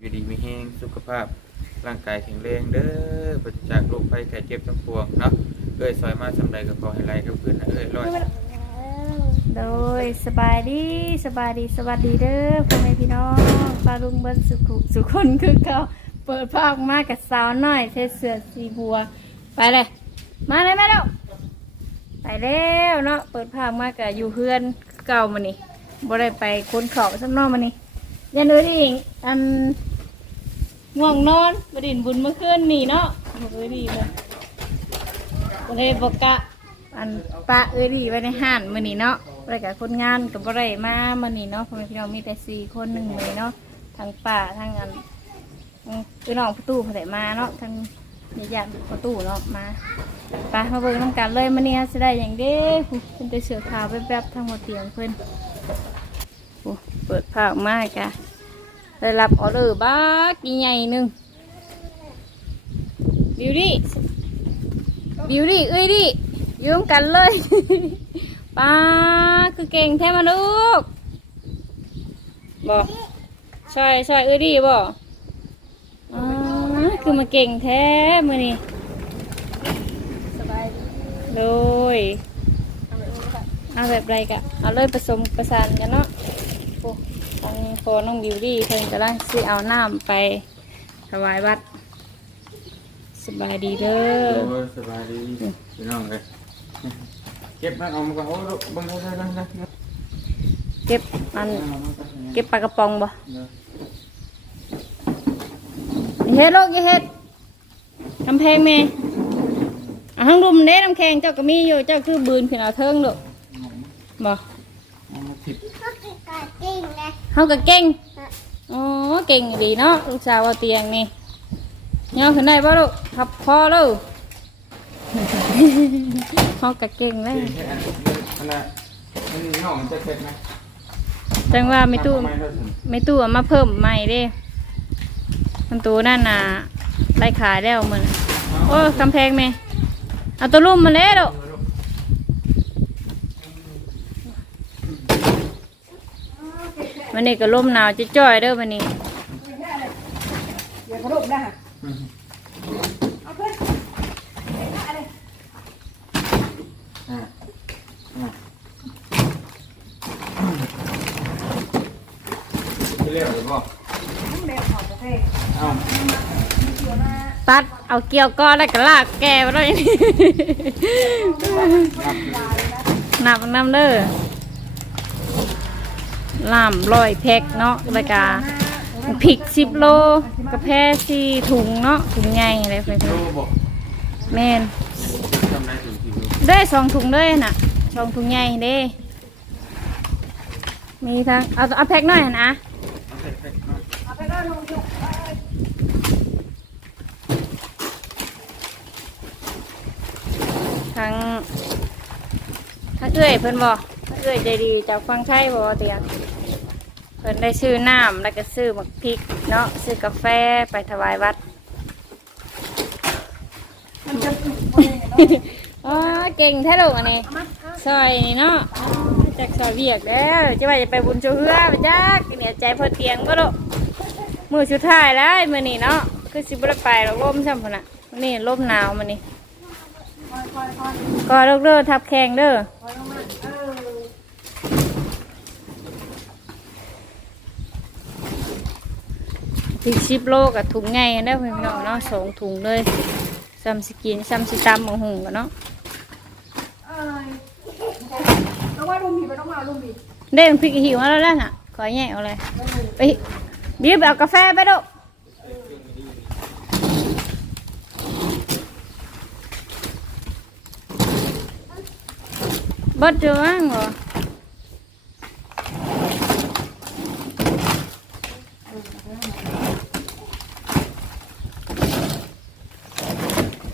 อยู่ดีมีแห้งสุขภาพ ร่างกายแข็งแรงเด้อปราศจากโรคภัยไข้เจ็บทั้งปวงเนาะเอ้ยซอยมาสำใดก็ขอให้ไล่กับพื้นนะเอ้ยร้อยโดยสบายดีสบายดีสวัสดีเด้อพ่อแม่พี่น้องปลาลุงเบิ้ลสุขุสุคนคือเก่าเปิดภาคมากับสาวน้อยเทเสือสีบัว ไปเลย มาเลยแม่แล้วไปแล้วเนาะเปิดภาคมากับอยู่เพื่อนเก่ามานี่บ่ได้ไปคนเขาสักนอกมานี่ยันดูดิอัน ง่วงนอนบดินบุญเมื่อคืนนี่เนาะบอกเลยดีเลยบ่ได้บอกกะ อันปะเอ้ยดีไว้ในห้านมื้อนี้เนาะไปกับคนงานกับบ่ได้มามื้อนี้เนาะพ่อแม่พี่น้องมีแต่สี่คนหนึ่งมื้อเนาะทั้งป้าทั้งอันทั้งพี่น้องประตูเขาได้มาเนาะทั้งญาติๆประตูเนาะมาไปมาเบิ่งน้ำกันเลยมื้อนี้สิได้อย่างเด้อเพิ่นจะเสือขาวแป๊บๆทั้งหมดเตียงเพิ่นโอ้เปิดผ้าออกมากะ ได้รับออเดอร์บักใหญ่หนึ่งบิวดี้บิวดี้เอ้ยดิยุ่งกันเลยป้าคือเก่งแท้มาลูกบอกช่วยช่วยเอ้ยดิบอกอ่าคือมาเก่งแท้มือนี่สบายโดยเอาแบบไรกะเอาเลยผสมประสานกันเนาะ อ้ทางพอน้องบิวดี้เพิ่นกำลังสิเอาน้ำไปถวายวัดสบายดีเด้อโอ้ยสบายดีพี่น้องเลยเก็บมันออกมาก่อนโอ้ลูกเบังได้ได้ได้ได้เก็บอันเก็บปลากระป๋องบ่อย่าเฮ็ดลูกอย่าเฮ็ดกำแพงแม่เอาทั้งรุมเด้น้ำแข็งเจ้าก็มีอยู่เจ้าคือบืนขึ้นเอาเทิงลูกบ่เอามาถิบ เฮาก็เก่งอ๋อเก่งดีเนาะลูกสาวเอาเตียงนี่ย่อขึ้นได้บ่ลูกทับคอลูกเฮาก็เก่งเลยเก่งแค่อันอันน่ะมันน้องจะเสร็จไหมจังว่าไม่ตู้ทำไม่ได้ถึงไม่ตู้เอามาเพิ่มใหม่เด้มันตัวนั่นน่ะได้ขายแล้วมันโอ้ยกำแพงแม่เอาตัวลุ่มมาแล้ว มันนี่ก็ลมหนาวจะจ่อยๆเด้อมันนี่อ่าอ่าที่เรียกหรือเปล่าเอาตัดเอาเกี่ยวก้อนแล้วก็ลากแกไปเลยนับน้ำเด้อ ลามลอยแพ็กเนาะแล้วก็พริกสิบโลกระเพาสี่ถุงเนาะถุงใหญ่อะไรไปเถดูอะบอกแมนได้สองถุงเลยน่ะสองถุงใหญ่เด้ มีทั้งเอาเอาแพ็กหน่อยนะทั้งทั้งเอื้อยเพิ่อนบอกทั้งเอื้อยใจดีจากฟังไทยบอเตียง เพิ่นได้ซื้อน้ำแล้วก็ซื้อหมักพริกเนาะซื้อกาแฟไปถวายวัดอ๋อเก่งแท้ลูกอันนี้ซอยนี่เนาะจากซอยเวียกแล้วจะว่าจะไปบุญชูเฮือไปจักเนี่ยใจพอเตียงก็ลูกมือสุดท้ายแล้วมือนี่เนาะคือสิบได้ไปหรอกลมช่ำพุ่นน่ะนี่ลมหนาวมันนี่ก็เลิกเด้อทับแข่งเด้อ ถึงสิบโลกับถุงไงเด้อพี่น้องเนาะสองถุงเลยซ้ำสกินซ้ำสิตำของหุงกันเนาะต้องว่าลุงผีไปต้องมาลุงผีเด้งพริกหิวมาแล้วน่ะขอแย่เอาเลยไปบิ้วไปเอากาแฟไปดูบดจังเหรอ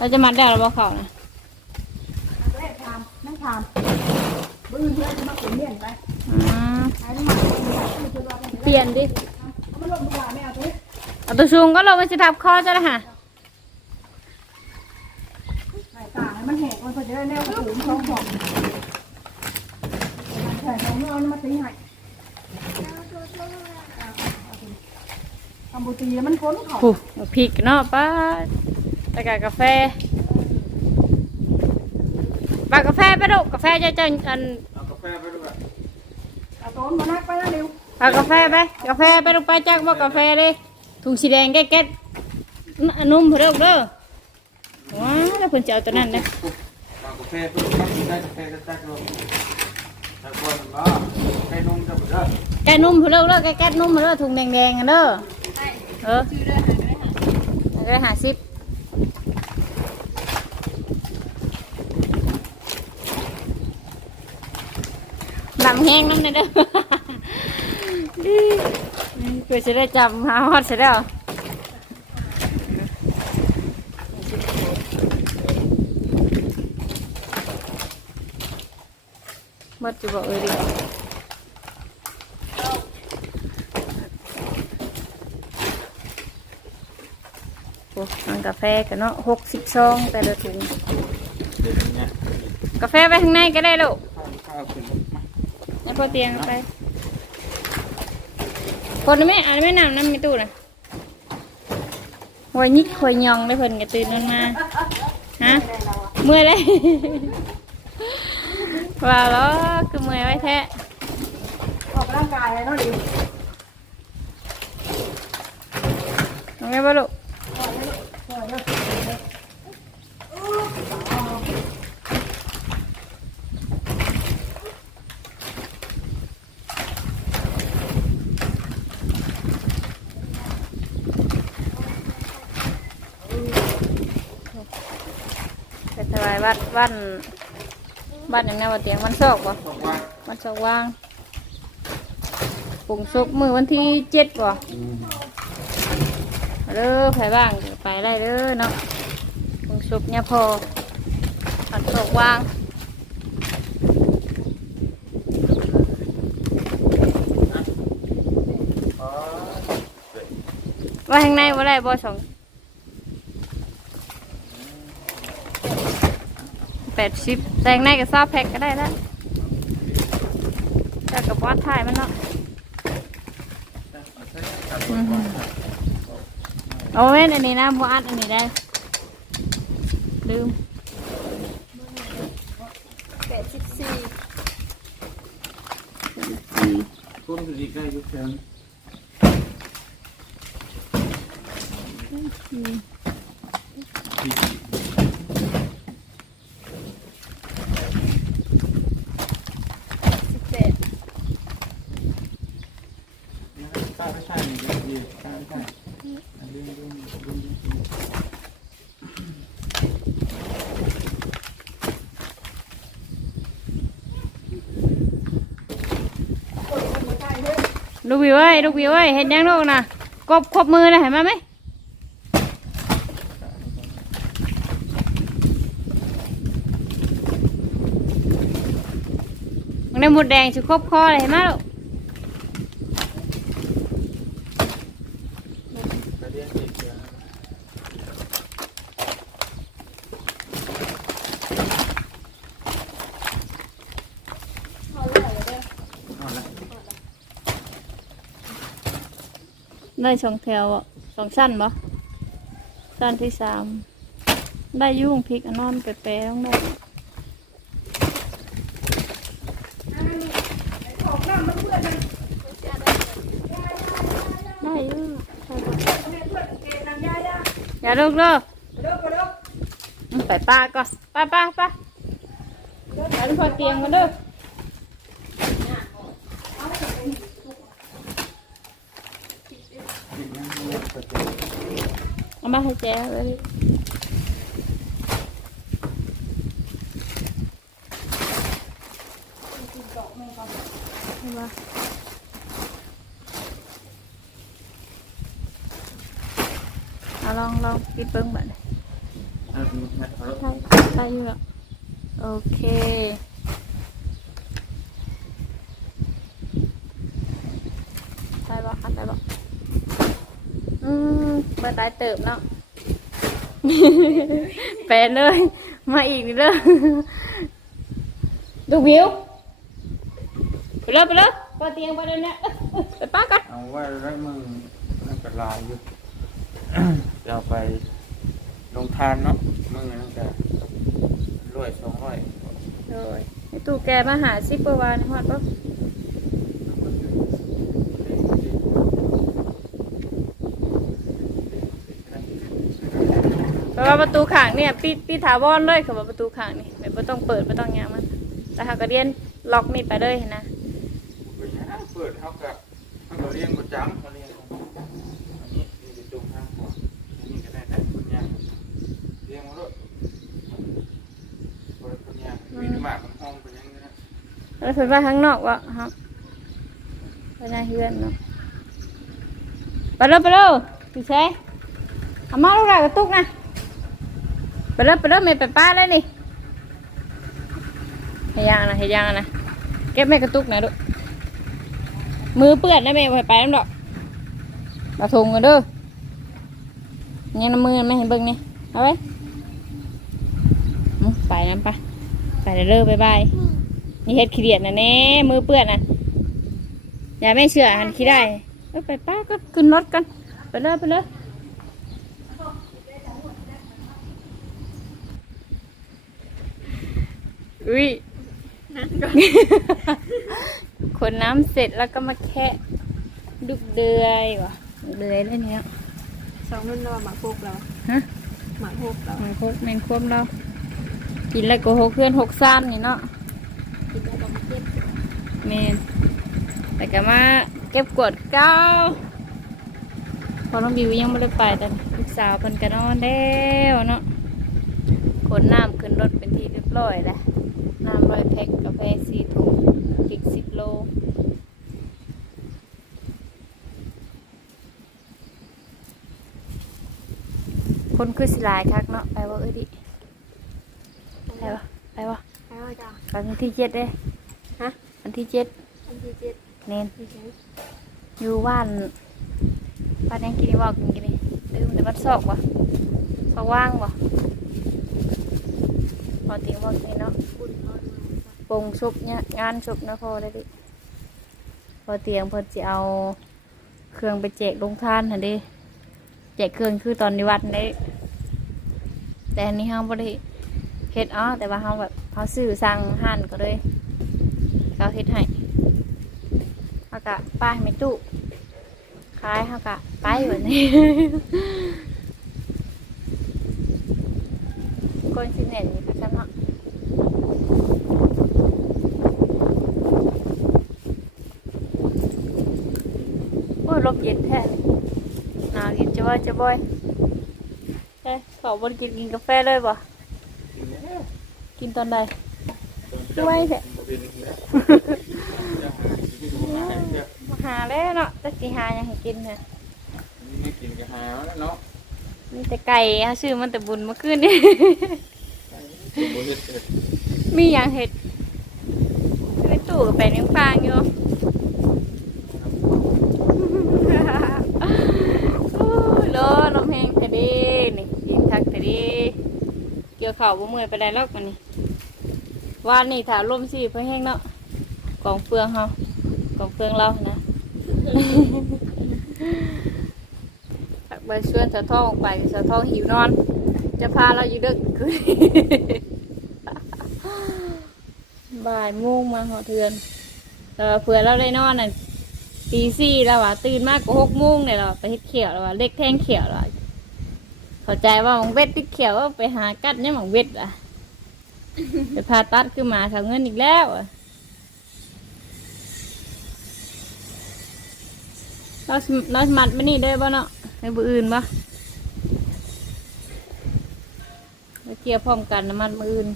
เราจะมัดได้หรือเปล่าเขานะแรกทำนั่งทำบื้อเพื่อนจะมาเปลี่ยนเลี่ยนไปอ่าหายน้ำมันคือจะรอไปเปลี่ยนดิ เอามาลงตัวไม่เอาตัวนี้เอาตัวสูงก็ลงมาจะทับคอจะละค่ะหายต่างให้มันแหกมันก็จะได้แนวสูงสองสองใส่สองนอนมาตีหายเอาำบุตรีมันพ้นเขา ผู้พริกเนาะป้า แล้วก็กาแฟปากกาแฟไปดูกาแฟจะจะอันเอากาแฟไปด้วยเอาต้นมานักไปแล้วเร็วปากกาแฟไปกาแฟไปดูไปจักบอกกาแฟเลยถุงสีแดงแก๊กๆนนุ่มเด้อเด้อว้าแล้วเพิ่นจะเอาตัวนั้นเด้อเอากาแฟไปด้วยได้กาแฟก็ตักลงตักบนก็ให้นุ่มจะหมดแล้วแกะนุ่มเด้อเด้อแก๊กๆนุ่มเด้อถุงแดงๆกันเด้อเออได้หาสิบำแห้งนั่นเด้อเพื่อจะได้จำหาฮอดเสร็จแล้วหมดจะบอกเออดิโอ้ทางกาแฟกันเนาะหกสิบซองแต่ละถุงเดี๋ยวนี้กาแฟไปข้างในก็ได้ลูก แล้วพอเตียงไปคนไม่อ่านไม่นำน้ำมีตู้นะหวยยิกหวยยองได้เพิ่นก็ตื่นกันมาฮะเมื่อยเลยว่าแล้วคือเมื่อยไว้แท้ออกร่างกายเลยเนาะดิวน้องไงบ้าลูก ไปถวายวัดวันบ้านอย่างนั้นว่าเตียงวันโศกบ่บอกว่าวันโศกว่างปุ่งซุกมือวันที่เจ็ดบ่เด้อไปบ้างเดี๋ยวไปได้เด้อเนาะคงสุกเนี่ยพอผัดตกวางว่าข้างในว่าไรบ่สอง แปดสิบแต่ข้างในก็ซาแพ็กก็ได้แล้วแต่กับวัดถ่ายมันเนาะอือหือเอาเว้นอันนี้นะบัวอัดอันนี้ได้ ลืมแปดสิบสี่คุณคือดีใกล้ยุคเดิม สิบแปด ข้าวไม่ใช่ดีดีข้าวไม่ใช่ ลูกวิวเอ้ยลูกวิวเอ้ยเห็นยังลูกนะกบครบมือนะเห็นไหมไหมมันได้หมดแดงชุครบคอเลยเห็นไหมลูก ไปเรียนเด็กเดี๋ยว ได้สองแถวอะสองสั้นบ่สั้นที่สามได้ยุ่งพริกอนอนแปรๆต้องได้ออกน้ำมันเพื่อนมันได้ยุ่งอนเกณฑ์นางยายาอย่าลูกเด้อไปเด้ออืมไปป้าก่อนป้าป้าป้าไปพอเตียงมาเด้อ เอามาให้แจ้เลยเอามาเอาลองลองปิดเบิ้งบัดเอาดูนะเอาละใช่ใช่อยู่แล้วโอเคใช่บ่คะใช่บ่ อืมเมื่อตายเติบเนาะ แปลเลย มาอีกนี่เลยดูวิวไปเลยไปเลยปาเตียงไปเลยเนี่ยไปป้ากันเอาไว้ไว้มือนั่นไปก็หลายอยู่จะเอาไปลงทานเนาะมือนั่นก็ร้อยสองร้อยโดยในตู้แกมาหาซิปเปอร์วานฮอดปะ เพราะว่าประตูข้างเนี่ยปิดปิดถาวรเลยค่ะว่าประตูข้างนี่แบบไม่ต้องเปิดไม่ต้องหยังมันแต่หากกระเดียนล็อกนี่ไปเลยเห็นนะเปิดเท่ากับเท่ากับเรียงประจำเขาเรียงอันนี้มีประตูทางขวาอันนี้ก็ได้นะคุณยางเรียงมาด้วยเปิดคุณยางมีหมากของห้องเป็นยังไงนะแล้วเพิ่นว่าข้างนอกวะครับไปหน้าเฮือนเนาะไปเร็วไปเร็วพี่เชยเอามาลูกหลานกระตุกนะไป เร็วไปเร็วไม่ไปป้าเลยนี่ให้ยางนะให้ยางนะเก็บแม่กระตุกนะลูกมือเปื้อนนะแม่บ่ไปไปน้ำดอกมาทงกันเด้อเนี่ยน้ำมือไม่เห็นเบิ่งนี่เอาไว้ไปน้ำไปไปเด้อบ๊ายบายนี่เฮ็ดขี้เดียดนะเน่มือเปื้อนนะอย่าไม่เชื่อหันขี้ได้ไปป้าก็ขึ้นรถกันไปเลยไปเลย อุ้ยคนน้ำเสร็จแล้วก็มาแคะดุกเดือยวะดุกเดือยเลยเนี่ยสองรุ่นเราหมักพวกเราฮะหมักพวกเรามันคกแมงควมเรา กินแล้วก็หกเพื่อนหกซ้ำนี่เนาะกินได้เราเก็บเมนแต่ก็มาเก็บกวดเก้าพอน้องบิวยังไม่ได้ไปแต่ลูกสาวเพิ่นก็นอนแล้วเนาะขนน้ำขึ้นรถเป็นที่เรียบร้อยแล้ว น้ำร้อยแพ็คกาแฟสี่ถุงอีกสิบโลคนคือสิหลายคักเนาะไปว่าเอ้ยดิไปวะไปวะไปว่าจ้าไปวันที่เจ็ดเด้ฮะวันที่เจ็ดอันที่เจ็ดเน้นที่ใช้อยู่บ้านบ้านยังกินบอกกินกินนี่ลืมแต่บ้านซอกวะซอกว่างวะพอติงบอกนี่เนาะบุญเขาดู ปงชุบเนี่ยงานชุบนะพอได้ดิพอเตียงเพิ่นจะเอาเครื่องไปแจกลงท่านน่ะดิแจกเครื่องคือตอนนิวัดได้แต่อันนี้เฮาบ่ได้เฮ็ดอ๋อแต่ว่าเฮาแบบเฮาซื้อสั่งหั่นก็เลยเขาเฮ็ดให้เฮากะป้าให้แม่ตู้ขายเฮากะไปแบบนี้คนสิเน่นนี่ค่ะเนาะ โอ้ยลม เย็นแท้หนาวเย็นจะว่าจะบ่อยเอ้ยขอบนกินกินกาแฟเลยบ่กินตอนใดด้วยแท้มาหาแล้วเนาะจะสิหาหยังให้กินเนี่ยไม่กินกระหาวแล้วเนาะมีแต่ไก่ฮะซื้อมันแต่บุญเมื่อคืนนี่บริสุทธิ์มีหยังเห็ดไปตู้กับไปเลี้ยงฟางอยู่ โอ้ยโลลมแนี่ยินทักแต่ดีเกี่ยวเข่าบ่เมื่อยไปได้แล้วกันนี่วานนี่ถาลมสิเพื่อแห้งเนาะกองเฟืองเฮากองเฟืองเรานะตักใบชวนสะท้องออกไปสะท้องหิวนอน จะพาเราอยู่ดึกคืนบ่ายโมงมาหอเทือนแต่ว่าเผื่อเราได้นอนน่ะตีสี่แล้วว่ะตื่นมากกว่าหกโมงเนี่ยเราไปเฮ็ดเขียวแล้วว่ะเล็กแท่งเขียวแล้ว เข้าใจว่าหมองเวทติดเขียวว่าไปหากัดเนี่ยหมองเวทอะ ไปพาตัดคือหมาทำเงินอีกแล้วอะเราสิเราสิมัดไม่นี่ได้บ่เนาะในบุอื่นบ่เราเกี่ยวพร้อมกันน้ำมันมืออื่น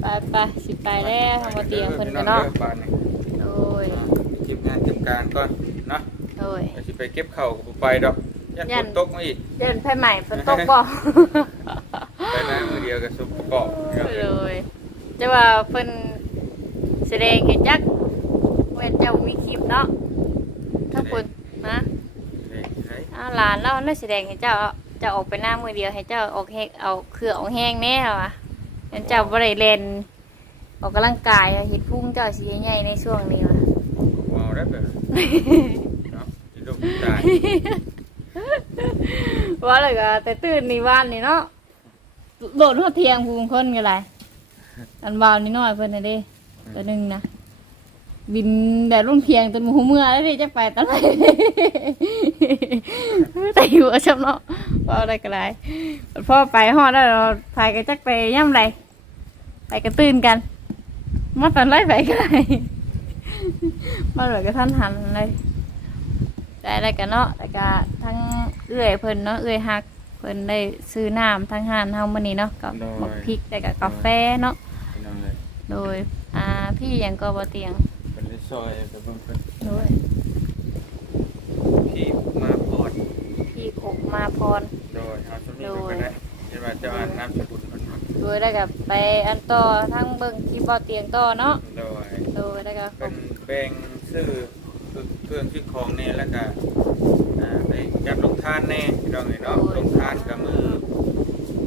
ไปไปสิไปแล้วทางบ่เตียงเพิ่นกันเนาะบ้านนี่โดยเก็บงานเก็บการก่อนเนาะ โดยเดี๋ยวสิไปเก็บเข่าวกับไปดอกยันยัฝนนตกมาอีกเดินไปใหม่ฝนตกบ่ ไปน้ำมือเดียวกับสุกประกอบเลยจะว่าเพิ่นแสดงเห็นจักเว้นเจ้ามีคลิปเนาะทั้งคนนะเฮ้ยเฮ้ยอ้าวหลานเราน่าแสดงให้เจ้าเจะออกไปหน้ามือเดียวให้เจ้าออกแหกเอาเครือออกแห้งแน่เหรอวะเห็นเจ้าบ่ได้เล่นออกกำลังกายอะเห็ดพุ่งเจ้าสีใหญ่ๆในช่วงนี้วะว้าวได้แบบเนาะที่ลูก ตายว่าเลยก็แต่ตื่นนี่วานนี่เนาะโดดหัวเทียงภูมิคนกันไรอันวาวนี่น้อยเพิ่นน่ะเด้ตัวหนึงนะบินแต่รุ่งเทียงจนหูเมื่อแล้วนี่จะไปตอนไหนแต่อยู่ชอบเนาะว่าอะไรก็ได้พ่อไปฮอดแล้วเราพายกันจักไปย่ำไรไปกระตื่นกันมาตอนไรไปก็ได้มาเหลือก็ท่านหันเลย แต่อะไรกันเนาะแต่ก็ทั้งเอื้อยเพิ่นเนาะเอื้อยฮักเพิ่นได้ซื้อน้ำทั้งห้านเฮามื้อนี้เนาะกับหมกพริกแต่กับกาแฟเนาะพี่น้องเลยโดยอ่าพี่หยังก็บ่เตียงเป็นได้ซอยกับเบิ่งเพิ่นโดยพี่มาพอดพี่ขกมาพรโดยเอาสำนี้เพิ่นก็ได้เห็นว่าเจะอ่านน้ำสกุลเพิ่นมาโดยได้กับไปอันต่อทั้งเบิ่งที่บ่เตียงต่อเนาะโดยโดยได้กับเป็นแบ่งซื้อ เครื่องชื่อของแน่แล้วก็อ่าไปจับลงทานแน่พี่น้องเอ้ยเนาะลงทานกับมือ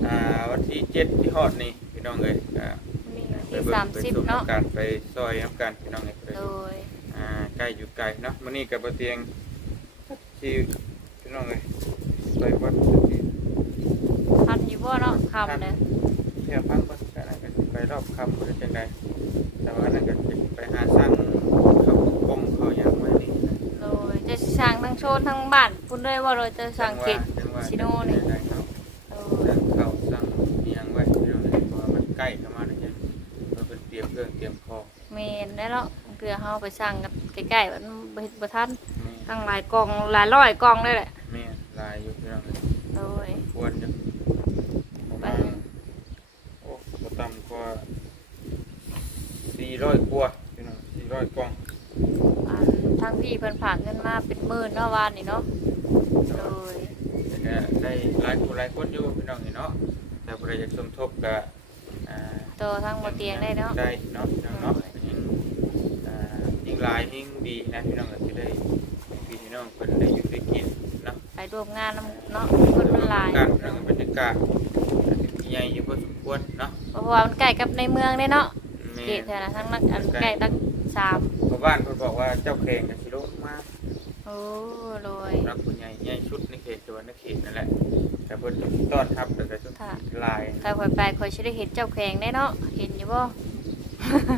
อ่าวันที่เจ็ดที่ฮอดนี่พี่น้องเอ้ยก็นี่ไปที่เบิ่งสามไปสิบชมเนาะกันไปซอยน้ำกันพี่น้องเอ้ยไปโดยอ่าใกล้อยู่ไกลเนาะมื้อนี้กับบ่เตียงที่พี่น้องเอ้ยไปวัดที่ทันอยู่บ่เนาะคำเนี่ยเที่ยวพักบ่กันนะกันไปรอบค่ำบ่ได้จังไดแต่ว่านั่นก็สิไปหาสร้างเขากงเขาหยังไว้นี่นะโด ยจะสั่งทั้งโซนทั้งบ้านพุ่นเลยว่าเราจะสั่งเขตจังหวะชิโน่นี่ได้ครับโดสั่ยงข้าวสั่งเมียงไว้เดี๋ยวนี้เพราะว่ามันใกล้เข้ามาแล้วเนี่ยเราเป็นเตรียมเครื่องเตรียมของเมนได้เนาะเพื่อเฮาไปสั่งกันใกล้ๆมันบ่เฮ็ดบ่ทันแม่ตั้งหลายกล่องหลายร้อยกล่องเลยแหละแม่ลายอยู่พี่น้องเลยโดยควรอยู่ประมาณโอ้บ่ต่ำกว่า400กว่าพี่น้อง400กล่องอัน ทางพี่เพิ่นฝากเงินมาเป็นหมื่นเนาะวานนี่เนาะโดยแต่ก็ได้หลายคนหลายคนอยู่พี่น้องนี่เนาะแต่ผู้ใดอยากสมทบก็อ่าโตทางบ่เตียงได้เนาะได้เนาะพี่น้องเนาะยิ่งอ่ายิ่งหลายยิ่งดีนะพี่น้องก็จะได้ให้พี่น้องเพิ่นได้อยู่ได้กินเนาะไปร่วมงานนำเนาะคนมันหลายการเรื่องบรรยากาศใหญ่อยู่พอสมควรเนาะเพราะว่ามันใกล้กับในเมืองเด้เนาะแม่เขตแถวนั้นทั้งนั้นอันใกล้ตั้งสามเพราะ บ้านเพิ่นบอกว่าเจ้าแข่งกับสิโลมาโอ้โดย รับผู้ใหญ่ใหญ่ชุดในเขตจังหวัดนเขตนั่นแหละแต่เพิ่นต้อนรับแต่ก็ชุดค่ะ ลายถ้าค่อยไปค่อยสิได้เห็นเจ้าแขงได้เนาะเห็นอยู่บ่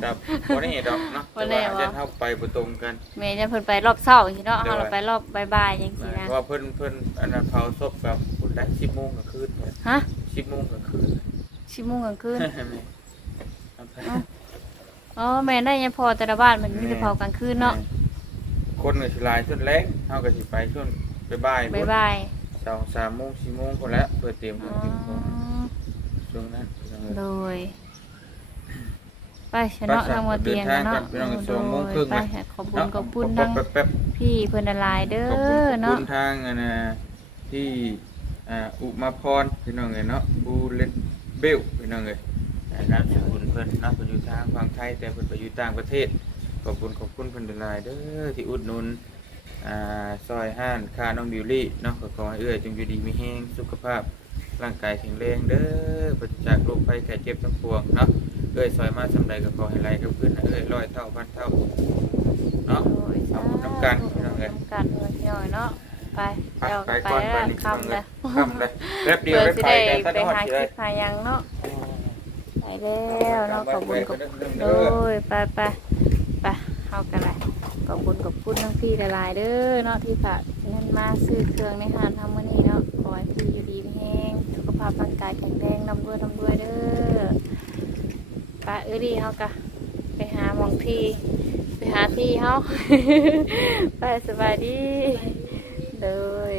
ครับบ่ได้เห็นดอกเนาะบ่แต่แน่ว่าว่าจะเท่าไปบ่ตรงกัน แม่จะเพิ่นไปรอบเช้าจังซี่เนาะเดี๋ยวเฮาเราไปรอบบ่ายๆจังซี่นะเพราะว่าเพิ่นเพิ่นอันนั้นเผาศพกับคุณได้10โมงกลางคืนเนี่ยฮะ10โมงกลางคืน10:00นกลางคืน แม่เอาไป อ๋อแม่ได้ยังพอแต่ละบ้านมันมีแต่เผากลางคืนเนาะคนก็สิหลายช่วงแรงเฮาก็สิไปช่วงบ่ายๆบ๊ายบายสองสามโมงสี่โมงคนแล้วเปิดเตรียมขอ๋องอกินของช่วงนั้นโดย ไปชนะทางมาเตียงกันเนาะเดินทางก่อนโดไปลองสองโมงครึ่ยงไปไหมขอบคุณขอบคุณทั้งแป๊บพี่เพิ่นละลายเด้ๆขอบคุณขออบเนาะ คุณทางอันน่ะที่อ่าอุมาพรพี่น้องเอ้ยเนาะบูเลนเบลพี่น้องเอ้ยอ่า นามสกุลเพิ่นเนาะเพิ่นอยู่ทางฝั่งไทยแต่เพิ่นไปอยู่ต่างประเทศขอบคุณขอบคุณเพิ่นหลายๆเด้อที่อุดหนุนอ่าซอยห้านค่าน้องบิวลี่เนาะก็ขอให้เอื้อจงอยู่ดีมีแรงสุขภาพร่างกายแข็งแรงเด้อปราศจากโรคภัยไข้เจ็บทั้งปวงเนาะเอ้ยซอยมาสำใดก็ขอให้ไหลกับขึ้นนะเอ้ยร้อยเท่าพันเท่าเนาะโดยเอาน้ำกันพี่น้องเอ้ย น้ำกันเพิ่นพี่น้อยเนาะไปไปเดี๋ยวไปไปก่อนไปแล้วนี่คำเลยคำเลยแป๊บเดียวเพื่อได้สิไปได้แต่ถ้าไปทอดหาสิคลิได้ปหาหยังเนาะไป แล้วเนาะขอบคุณขอบคุณโดยไปไปไปเอากันเลยขอบคุณขอบคุณทั้งพี่หลายๆเด้อเนาะที่ฝากเงินมาซื้อเครื่องในหานทำมื้อนี้เนาะขอให้พี่อยู่ดีมีแรงสุขภาพร่างกายแข็งแรงนำด้วยนำด้วยเด้อไปเอ้ยดีเฮากะไปหาหมองที่ไปหาที่เฮาไปสบายดีเลย